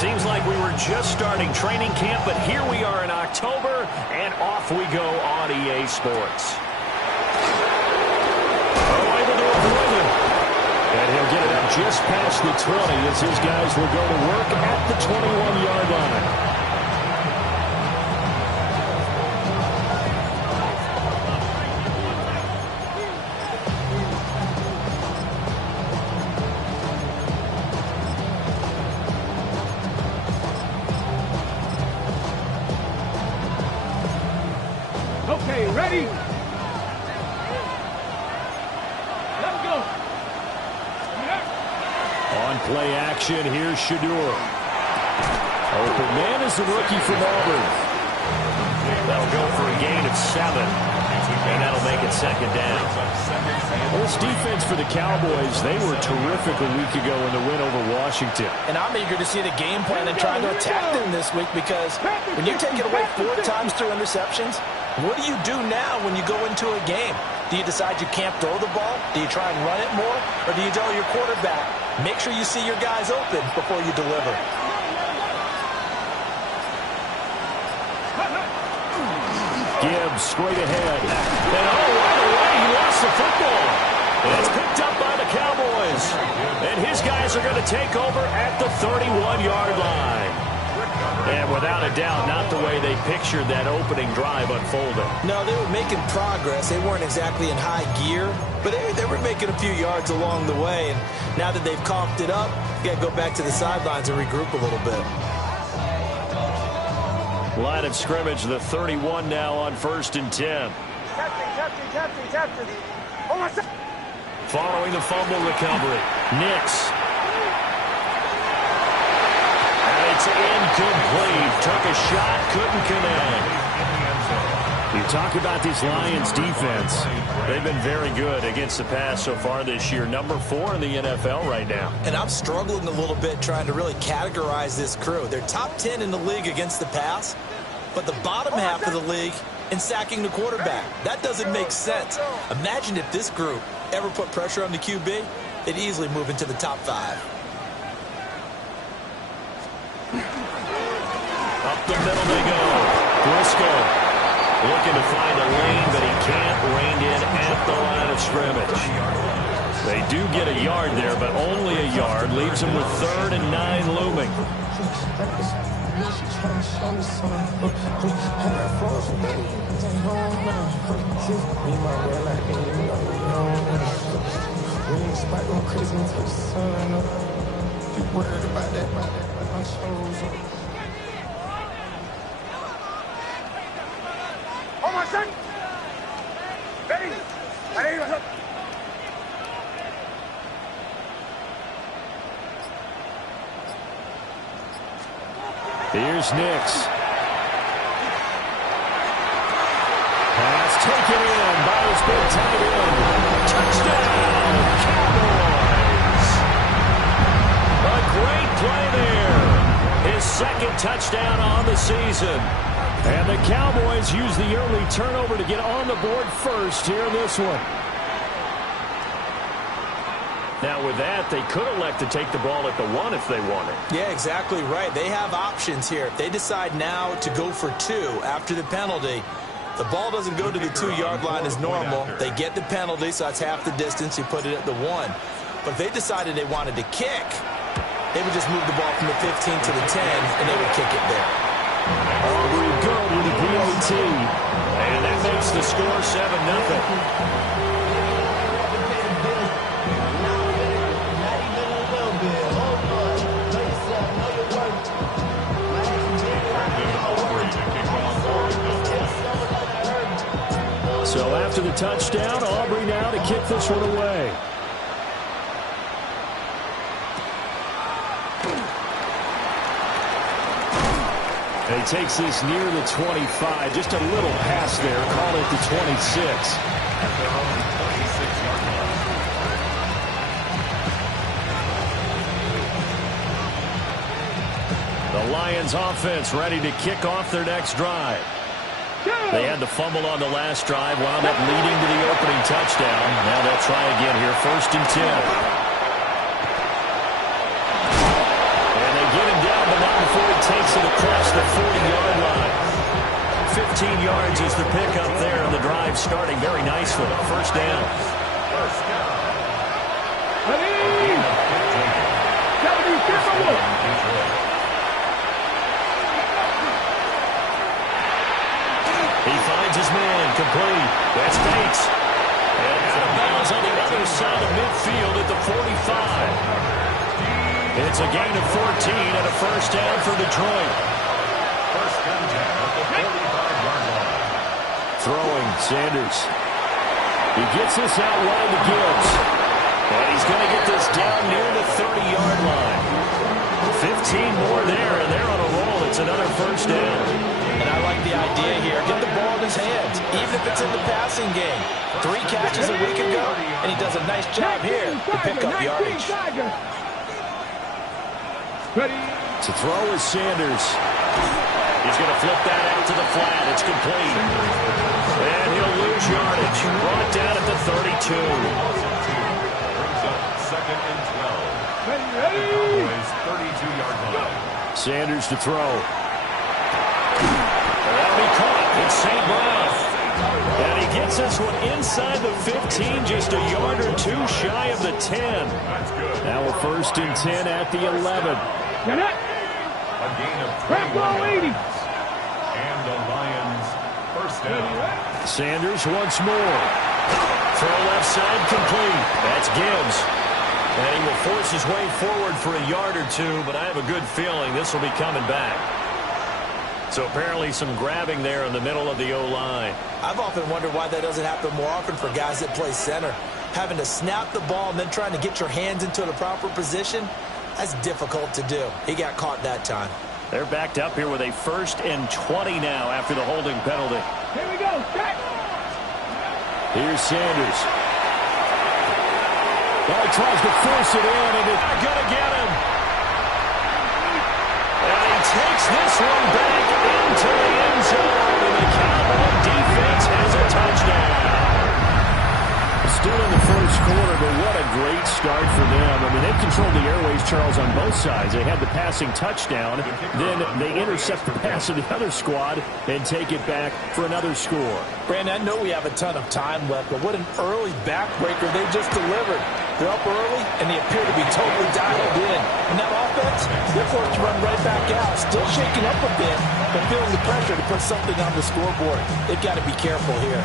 Seems like we were just starting training camp, but here we are in October, and off we go on EA Sports. Oh, able to avoid him. And he'll get it up just past the 20 as his guys will go to work at the 21-yard line. Okay, ready? Let's go. On play action, here's Shedeur. Open man is the rookie from Auburn. That'll go for a gain of 7, and that'll make it second down. This defense for the Cowboys, they were terrific a week ago in the win over Washington. And I'm eager to see the game plan and trying to attack them this week, because when you take it away 4 times through interceptions, what do you do now when you go into a game? Do you decide you can't throw the ball? Do you try and run it more? Or do you tell your quarterback, make sure you see your guys open before you deliver? Gibbs straight ahead. And right away, he lost the football. And it's picked up by the Cowboys. And his guys are going to take over at the 31-yard line. And without a doubt, not the way they pictured that opening drive unfolding. No, they were making progress. They weren't exactly in high gear, but they were making a few yards along the way. And now that they've coughed it up, you got to go back to the sidelines and regroup a little bit. Line of scrimmage, the 31 now on 1st and 10. Following the fumble recovery, Nix. It's incomplete. Took a shot, couldn't connect. You talk about this Lions defense. They've been very good against the pass so far this year. Number 4 in the NFL right now. And I'm struggling a little bit trying to really categorize this crew. They're top 10 in the league against the pass, but the bottom half of the league in sacking the quarterback. That doesn't make sense. Imagine if this group ever put pressure on the QB, they'd easily move into the top 5. Up the middle they go. Briscoe looking to find a lane, but he can't. Reined in at the line of scrimmage. They do get a yard there, but only a yard. Leaves them with 3rd and 9 looming. Oh, my son! Ready? Ready? Here's Nix. Pass taken in by his big tight end. Touchdown, Cowboys! A great play there. His 2nd touchdown on the season. And the Cowboys use the early turnover to get on the board first here in this one. Now with that, they could elect to take the ball at the 1 if they wanted. Yeah, exactly right. They have options here. If they decide now to go for 2 after the penalty, the ball doesn't go to the 2-yard line as normal. They get the penalty, so that's half the distance. You put it at the 1. But if they decided they wanted to kick, they would just move the ball from the 15 to the 10, and they would kick it there. Aubrey good with the PAT. And that makes the score 7-0. So after the touchdown, Aubrey now to kick this one away. And he takes this near the 25. Just a little pass there. Call it the 26. The Lions offense ready to kick off their next drive. They had the fumble on the last drive, wound up leading to the opening touchdown. Now they'll try again here, 1st and 10. And they get him down the line. 15 yards is the pickup there, and the drive starting very nicely. First down. Ready? 70, He finds his man, complete. That's Bates. And out of bounds on the other side of midfield at the 45. It's a gain of 14 and a first down for Detroit. First down at the 45-yard line. Throwing, Sanders. He gets this out wide to Gibbs. And he's going to get this down near the 30-yard line. 15 more there, and they're on a roll. It's another first down. And I like the idea here. Get the ball in his hands, even if it's in the passing game. 3 catches a week ago, and he does a nice job here to pick up yardage. Ready? To throw is Sanders. He's going to flip that out to the flat. It's complete. And he'll lose yardage. Brought down at the 32. Brings up second and 12. Ready? 32-yard line. Sanders to throw. That'll be caught. It's St. Brown. And he gets this one inside the 15, just a yard or 2 shy of the 10. Now a first and 10 at the 11. Get it? A gain of 80. And the Lions first down. Sanders once more. Throw left side complete. That's Gibbs. And he will force his way forward for a yard or 2, but I have a good feeling this will be coming back. So apparently some grabbing there in the middle of the O-line. I've often wondered why that doesn't happen more often for guys that play center. Having to snap the ball and then trying to get your hands into the proper position, that's difficult to do. He got caught that time. They're backed up here with a first and 20 now after the holding penalty. Here we go. Check. Here's Sanders. Well, he tries to force it in, and it's not going to get him. And he takes this one back into the end zone, and the Cowboy defense has a touchdown. Still in the first quarter, but what a great start for them. I mean, they've controlled the airways, Charles, on both sides. They had the passing touchdown, then they intercept the pass of the other squad and take it back for another score. Brandon, I know we have a ton of time left, but what an early backbreaker they just delivered. They're up early, and they appear to be totally dialed in. And that offense, they're forced to run right back out, still shaking up a bit, but feeling the pressure to put something on the scoreboard. They've got to be careful here.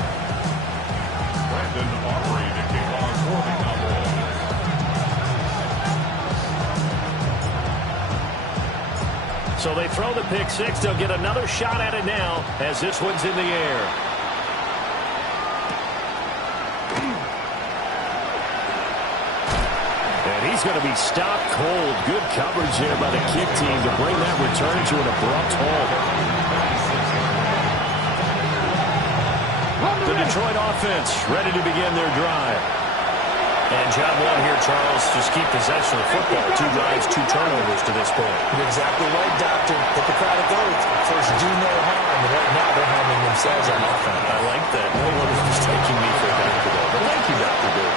Brandon Aubrey to kick off for the Cowboys. So they throw the pick six. They'll get another shot at it now as this one's in the air. And he's going to be stopped cold. Good coverage there by the kick team to bring that return to an abrupt halt. The Detroit offense ready to begin their drive. And job one here, Charles, just keep possession of the football. 2 drives, 2 turnovers to this point. You're exactly right, Doctor. Hippocratic oath. First, do no harm. And right now, they're harming themselves on offense. I like that. No one is just taking me for Dr. Bill. But thank you, Dr. Bill.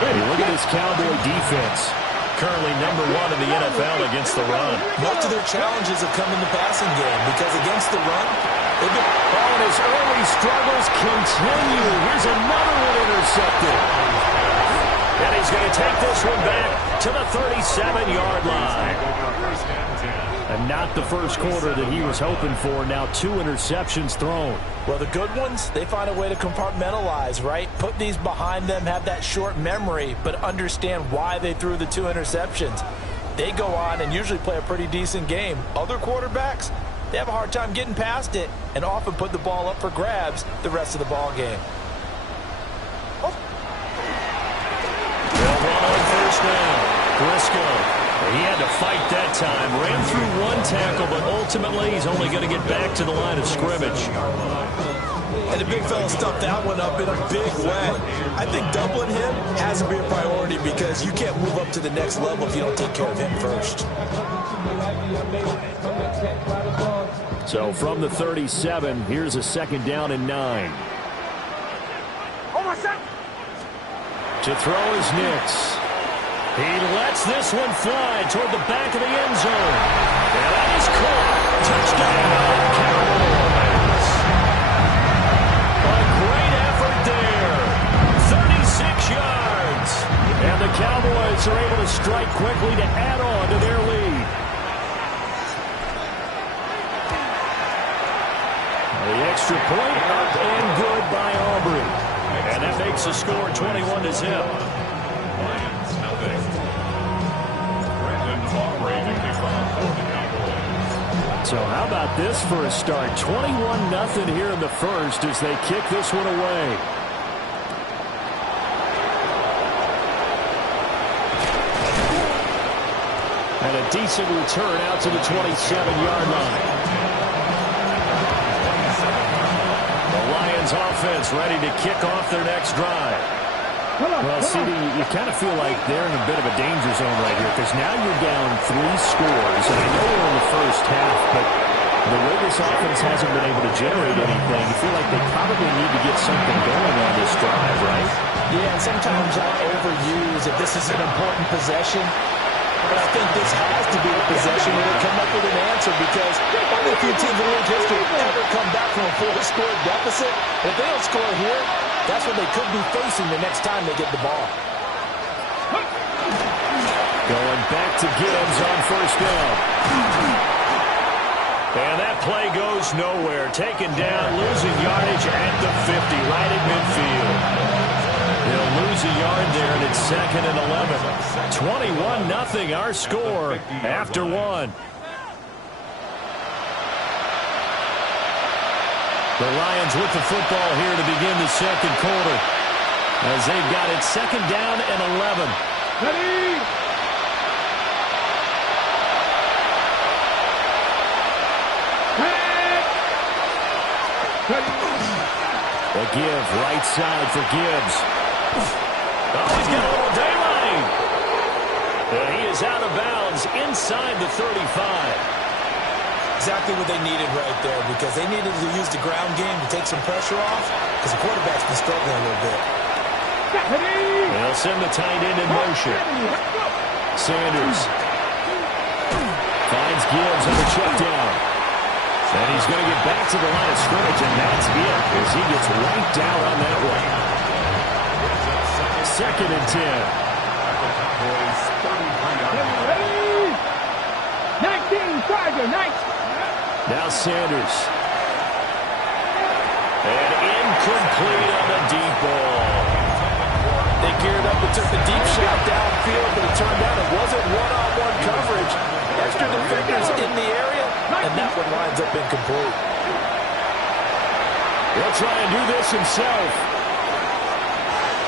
Hey, look at this Cowboy defense. Currently number 1 in the NFL against the run. Most of their challenges have come in the passing game because against the run, they've been... Oh, and his early struggles continue. Here's another one intercepted. And he's going to take this one back to the 37-yard line. And not the first quarter that he was hoping for. Now 2 interceptions thrown. Well, the good ones, they find a way to compartmentalize, right? Put these behind them, have that short memory, but understand why they threw the 2 interceptions. They go on and usually play a pretty decent game. Other quarterbacks, they have a hard time getting past it and often put the ball up for grabs the rest of the ball game. First down. Briscoe. He had to fight that time. Ran through 1 tackle, but ultimately he's only going to get back to the line of scrimmage. And the big fella stuffed that one up in a big way. I think doubling him has to be a priority because you can't move up to the next level if you don't take care of him first. So from the 37, here's a 2nd down and 9. To throw is Nix. He lets this one fly toward the back of the end zone. And that is caught. Touchdown, Cowboys. Cowboys are able to strike quickly to add on to their lead. The extra point up and good by Aubrey. And that makes the score 21-0. So how about this for a start? 21-0 here in the first as they kick this one away. And a decent return out to the 27-yard line. The Lions offense ready to kick off their next drive. Well, CD, you kind of feel like they're in a bit of a danger zone right here because now you're down 3 scores. And I know we're in the first half, but the way this offense hasn't been able to generate anything, you feel like they probably need to get something going on this drive, right? Yeah, and sometimes I overuse if this is an important possession. But I think this has to be a possession where they come up with an answer because only a few teams in league history ever come back from a 4-score deficit. If they don't score here, that's what they could be facing the next time they get the ball. Going back to Gibbs on first down. And that play goes nowhere. Taken down, losing yardage at the 50, right at midfield. They'll lose a yard there, and it's 2nd and 11. 21-0 our score after 1. The Lions with the football here to begin the second quarter as they've got it 2nd down and 11. Ready? The give, right side for Gibbs. Oh, he's got a little daylight. And he is out of bounds inside the 35. Exactly what they needed right there because they needed to use the ground game to take some pressure off because the quarterback's been struggling a little bit. They'll send the tight end in motion. Sanders finds Gibbs on the check down. And he's going to get back to the line of scrimmage, and that's it as he gets wiped out on that one. 2nd and 10. Ready? 19, Tiger, 19. Now Sanders. And incomplete on the deep ball. They geared up and took the deep shot downfield, but it turned out it wasn't one-on-one coverage. Extra defenders in the area, and that one winds up incomplete. He'll try and do this himself.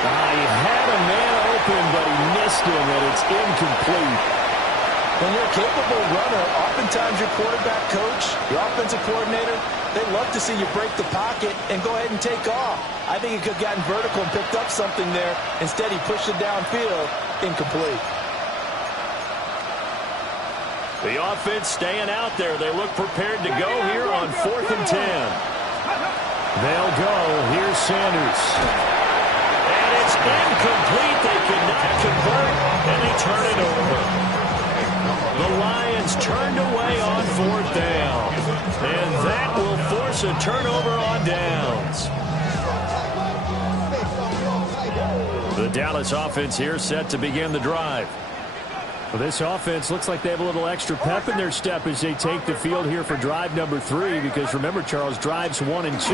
He had a man open, but he missed him, and it's incomplete. When you're a capable runner, oftentimes your quarterback coach, your offensive coordinator, they love to see you break the pocket and go ahead and take off. I think he could have gotten vertical and picked up something there. Instead, he pushed it downfield, incomplete. The offense staying out there. They look prepared to go here on 4th and 10. They'll go. Here's Sanders. And it's incomplete. They cannot convert, and they turn it over. The Lions turned away on 4th down. And that will force a turnover on downs. The Dallas offense here set to begin the drive. Well, this offense looks like they have a little extra pep in their step as they take the field here for drive number 3 because remember, Charles, drives 1 and 2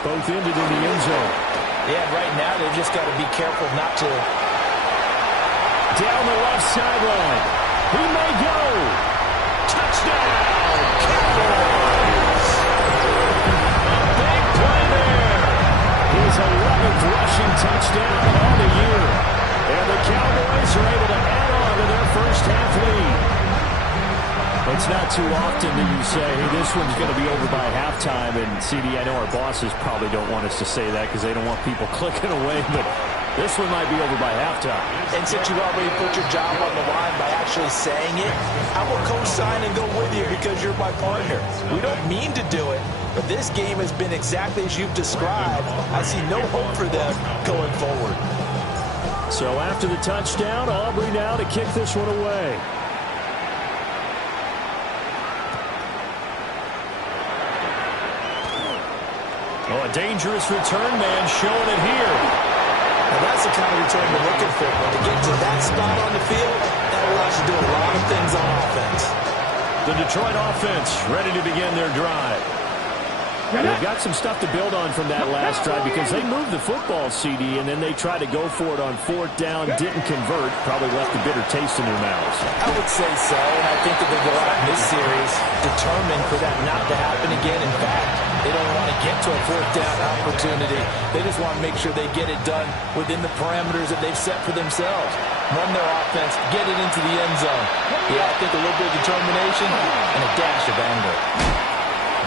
both ended in the end zone. Yeah, right now they've just got to be careful not to. Down the left sideline. He may go. Touchdown, Cowboys. A big play there. His 11th rushing touchdown on the year. And the Cowboys are able to add on to their first half lead. It's not too often that you say, hey, this one's going to be over by halftime. And, CD, I know our bosses probably don't want us to say that because they don't want people clicking away. But this one might be over by halftime. And since you already put your job on the line by actually saying it, I will co-sign and go with you because you're my partner. We don't mean to do it, but this game has been exactly as you've described. I see no hope for them going forward. So after the touchdown, Aubrey now to kick this one away. Oh, a dangerous return man showing it here. And that's That's the kind of return you're looking for. To get to that spot on the field, that allows you to do a lot of things on offense. The Detroit offense ready to begin their drive. They've got some stuff to build on from that last drive because they moved the football, CD, and then they tried to go for it on 4th down, didn't convert, probably left a bitter taste in their mouths. I would say so, and I think that they go out in this series determined for that not to happen again. In fact, they don't want to get to a 4th down opportunity. They just want to make sure they get it done within the parameters that they've set for themselves. Run their offense, get it into the end zone. Yeah, I think a little bit of determination and a dash of anger.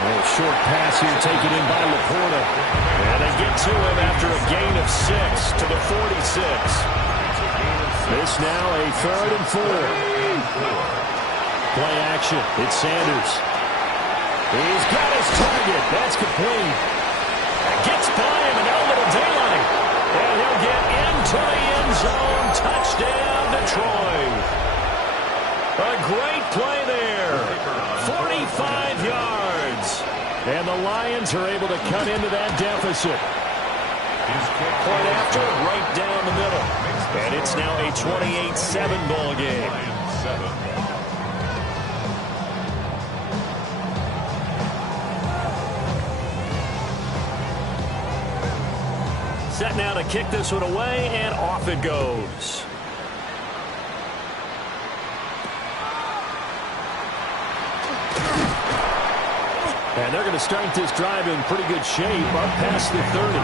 A short pass here taken in by Laporta. And they get to him after a gain of 6 to the 46. This now a 3rd and 4. Play action. It's Sanders. He's got his target. That's complete. Gets by him and now a little daylight. And he'll get into the end zone. Touchdown, Detroit. A great play there. 45 yards. And the Lions are able to cut into that deficit. Point after, right down the middle. And it's now a 28-7 ball game. Set now to kick this one away, and off it goes. And they're going to start this drive in pretty good shape, up past the 30.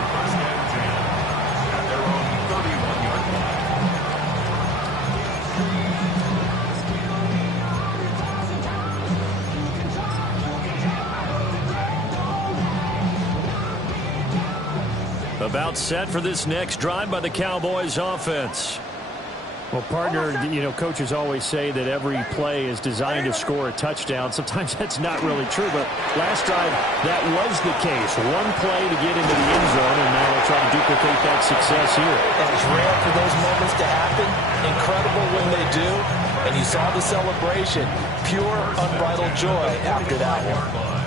About set for this next drive by the Cowboys offense. Well, partner, you know, coaches always say that every play is designed to score a touchdown. Sometimes that's not really true, but last drive, that was the case. One play to get into the end zone, and now they'll try to duplicate that success here. And it's rare for those moments to happen. Incredible when they do. And you saw the celebration. Pure, unbridled joy after that one.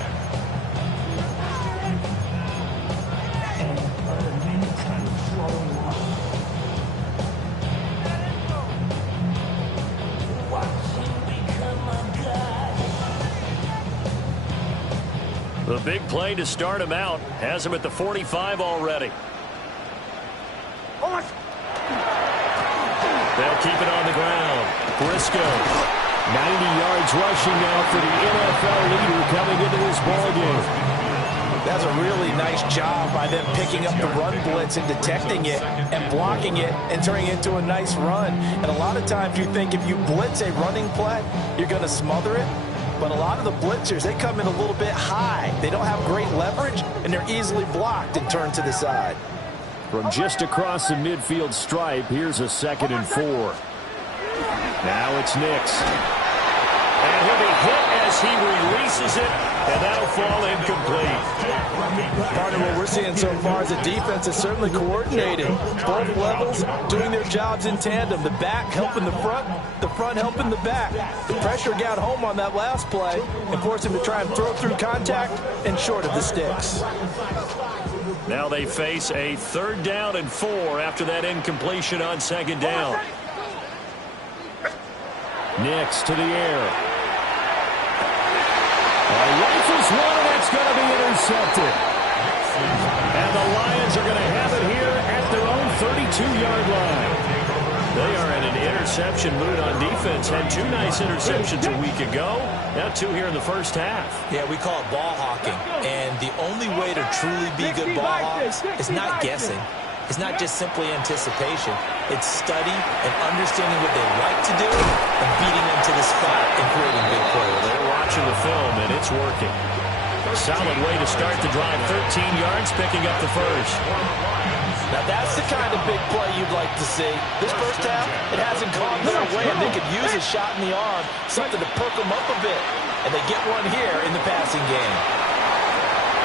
The big play to start him out has him at the 45 already. They'll keep it on the ground. Briscoe, 90 yards rushing now for the NFL leader coming into this ballgame. That's a really nice job by them picking up the run blitz and detecting it and blocking it and turning it into a nice run. And a lot of times you think if you blitz a running play, you're going to smother it. But a lot of the blitzers, they come in a little bit high. They don't have great leverage, and they're easily blocked and turned to the side. From just across the midfield stripe, here's a 2nd and 4. Now it's Nix. And he'll be hit as he releases it, and that'll fall incomplete. Part of what we're seeing so far is the defense is certainly coordinated. Both levels doing their jobs in tandem. The back helping the front helping the back. The pressure got home on that last play and forced him to try and throw through contact and short of the sticks. Now they face a 3rd down and 4 after that incompletion on 2nd down. Nix to the air. Rifles one, and it's going to be intercepted. And the Lions are going to have it here at their own 32-yard line. They are in an interception mood on defense. Had 2 nice interceptions a week ago. Now 2 here in the first half. Yeah, we call it ball hawking. And the only way to truly be good ball hawks is not guessing. It's not just simply anticipation. It's study and understanding what they like to do and beating them to the spot and creating big plays. They're watching the film, and it's working. A solid way to start the drive. 13 yards, picking up the first. Now that's the kind of big play you'd like to see. This first half, it hasn't gone their way, and they could use a shot in the arm, something to perk them up a bit. And they get one here in the passing game.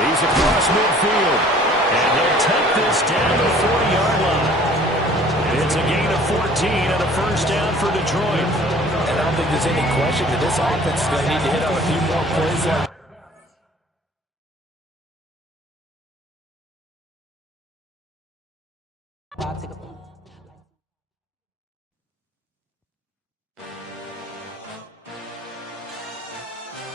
He's across midfield. And they'll take this down the 40-yard line. It's a gain of 14 and a first down for Detroit. And I don't think there's any question that this offense is going to need to hit on a few more plays like